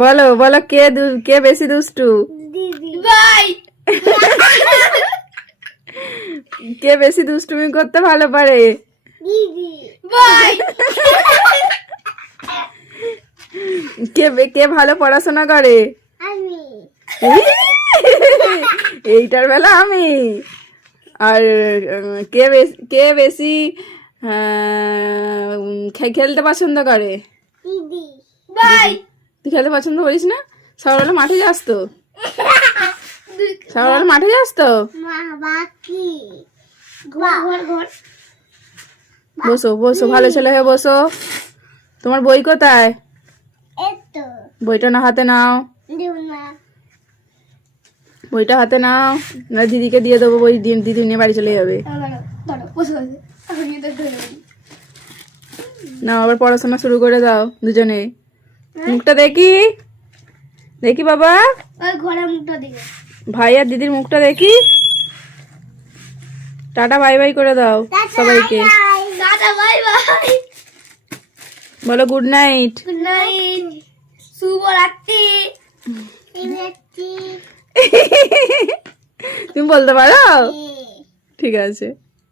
বলো বলো, কে বেশি দুষ্টু? দিদি ভাই। কে বেশি দুষ্টুমি করতে ভালো পারে? দিদি ভাই। কে ভালো পড়াশোনা করে? আমি। এইটার বেলা আমি। আর কে বেশি খেলতে পছন্দ করে? দিদি ভাই। তুই খেলতে পছন্দ করিস না? সকালবেলা মাঠে যাস তো? সকালবেলা মাঠে যাস তো? মা বাকি ঘর ঘর। বসো বসো, ভালো ছেলে হয়ে বসো। তোমার বই কোথায়? এতো বইটা না হাতে নাও, দেব না। বইটা হাতে নাও, না দিদিকে দিয়ে দেবো বই, দিদি নিয়ে বাড়ি চলে যাবে। না আবার পড়াশোনা শুরু করে দাও দুজনে। মুখটা দেখি, দেখি বাবা, ঘরের মুখটা দিকে। ভাই আর দিদির মুখটা দেখি। টাটা বাই বাই করে দাও সবাইকে। Tata bye bye. বলো গুড নাইট। গুড নাইট, শুভরাত্রি। তুমি বলতে পারো? ঠিক আছে।